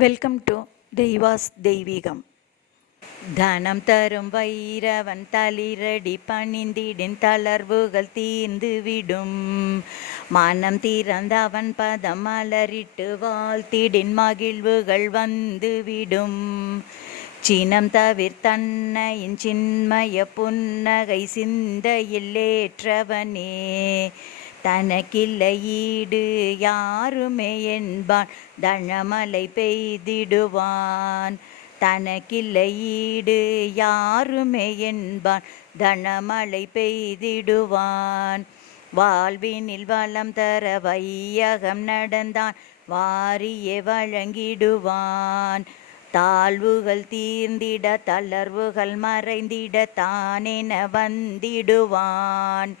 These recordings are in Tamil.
வெல்கம் டு தெய்வாஸ் தெய்வீகம். தனம் தரும் வைரவன் தளிரடி பணிந்திடின் தளர்வுகள் தீர்ந்துவிடும். மனம் திறந்தவன் பதம் மலரிட்டு வாழ்த்திடின் மகிழ்வுகள் வந்துவிடும். சினம் தவிர்த்தன்னையின் சின்மய புன்னகை சிந்தையில் ஏற்றவனே, தனக்கில்லை ஈடு யாருமே என்பான் தனமழை பெய்திடுவான். தனக்கில்லை ஈடு யாருமே என்பான் தனமழை பெய்திடுவான். வாழ்வினில் வளம் தர வையகம் நடந்தான் வாரியே வழங்கிடுவான். தாழ்வுகள் தீர்ந்திட தளர்வுகள் மறைந்திட தானென வந்திடுவான்.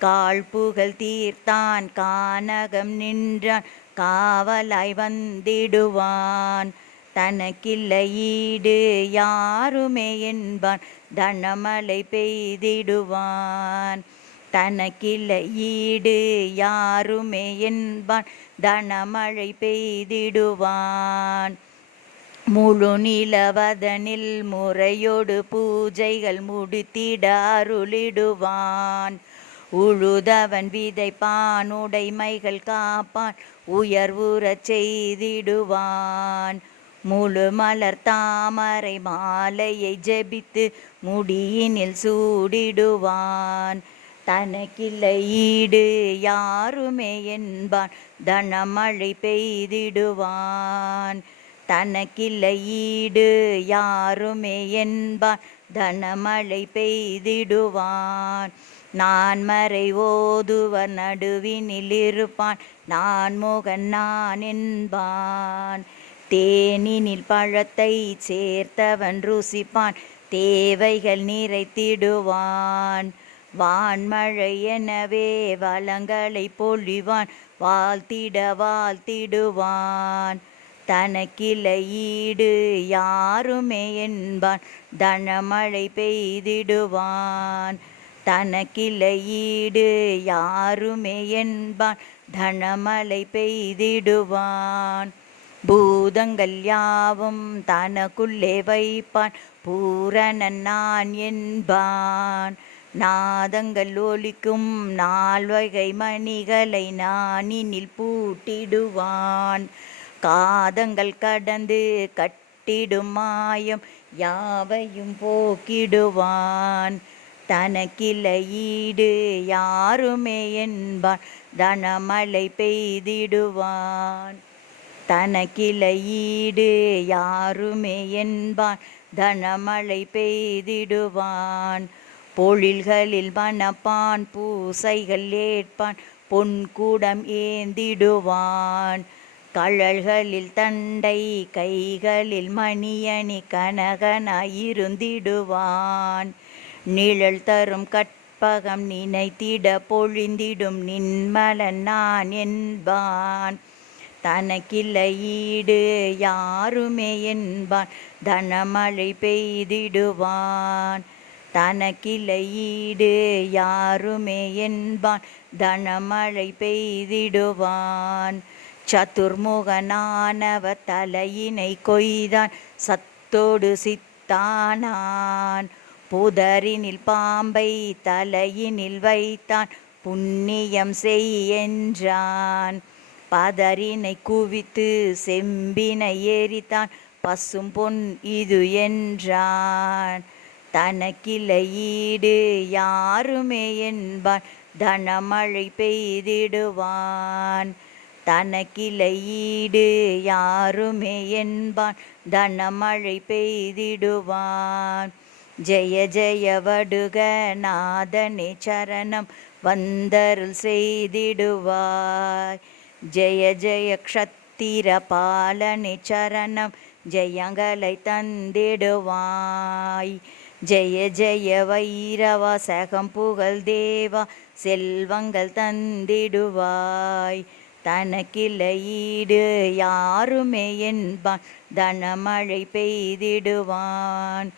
காழ்ப்புகள் தீர்த்தான் கானகம் நின்றான் காவலாய் வந்திடுவான். தனக்கில்லை ஈடு யாருமே என்பான் தனமழை பெய்திடுவான். தனக்கில்லை ஈடு யாருமே என்பான் தனமழை பெய்திடுவான். முழு நிலவதனில் முறையோடு பூஜைகள் முடித்திட அருளிடுவான். உழுதவன் விதைப்பான் உடைமைகள் காப்பான் உயர்வுறச் செய்திடுவான். முழு மலர் தாமரை மாலையை ஜெபித்து முடியினில் சூடிடுவான். தனக்கில்லை ஈடு யாருமே என்பான் தனமழை பெய்திடுவான். தனக்கில்லை ஈடு யாருமே என்பான் தனமழை பெய்திடுவான். நான் மறை ஓதுவர் நடுவினில் இருப்பான் நான் முகன் நான் என்பான். தேனினில் பழத்தை சேர்த்தவன் ருசிப்பான் தேவைகள் நிறைத்திடுவான். வான்மழை எனவே வளங்களை பொழிவான் வாழ்த்திட வாழ்த்திடுவான். தனக்கில்லை ஈடு யாருமே என்பான் தனமழை பெய்திடுவான். தனக்கில்லை ஈடு யாருமே என்பான் தனமழை பெய்திடுவான். பூதங்கள் யாவும் தனக்குள்ளே வைப்பான் பூரணன் நான் என்பான். நாதங்கள் ஒலிக்கும் நால்வகை மணிகளை நானினில் பூட்டிடுவான். காதங்கள் கடந்து கட்டிடும் மாயம் யாவையும் போக்கிடுவான். தனக்கில்லை ஈடு யாருமே என்பான் தனமழை பெய்திடுவான். தனக்கில்லை ஈடு யாருமே என்பான் தனமழை பெய்திடுவான். பொழில்களில் மணப்பான் பூசைகள் ஏற்பான் பொன்குடம் ஏந்திடுவான். கழல்களில் தண்டை கைகளில் மணியணி கனகனாயிருந்திடுவான். நிழல் தரும் கற்பகம் நினைத்திட பொழிந்திடும் நின்மலன் நான் என்பான். தனக்கில்லை ஈடு யாருமே என்பான் தனமழை பெய்திடுவான். தனக்கில்லை ஈடு யாருமே என்பான் தனமழை பெய்திடுவான். சதுர்முகனானவர் தலையினை கொய்தான் சத்தோடு சித்தானான். புதரினில் பாம்பை தலையினில் வைத்தான் புண்ணியம் செய் என்றான். பதரினை குவித்து செம்பினை எரித்தான் பசும் பொன் இது என்றான். தனக்கில்லை ஈடு யாருமே என்பான் தனமழை பெய்திடுவான். தனக்கில்லை ஈடு யாருமே என்பான் தனமழை பெய்திடுவான். ஜெய ஜெய வடுக நாதனே சரணம் வந்தருள் செய்திடுவாய். ஜெய ஜெய க்ஷத்திர பாலனே சரணம் ஜெயங்களை தந்திடுவாய். ஜெய ஜெய வைரவா சகம் புகழ் தேவா செல்வங்கள் தந்திடுவாய். தனக்கில்லை ஈடு யாருமே என்பான் தனமழை பெய்திடுவான்.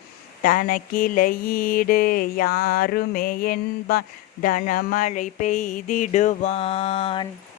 தனக்கில்லை ஈடு யாருமே என்பான் தனமழை பெய்திடுவான்.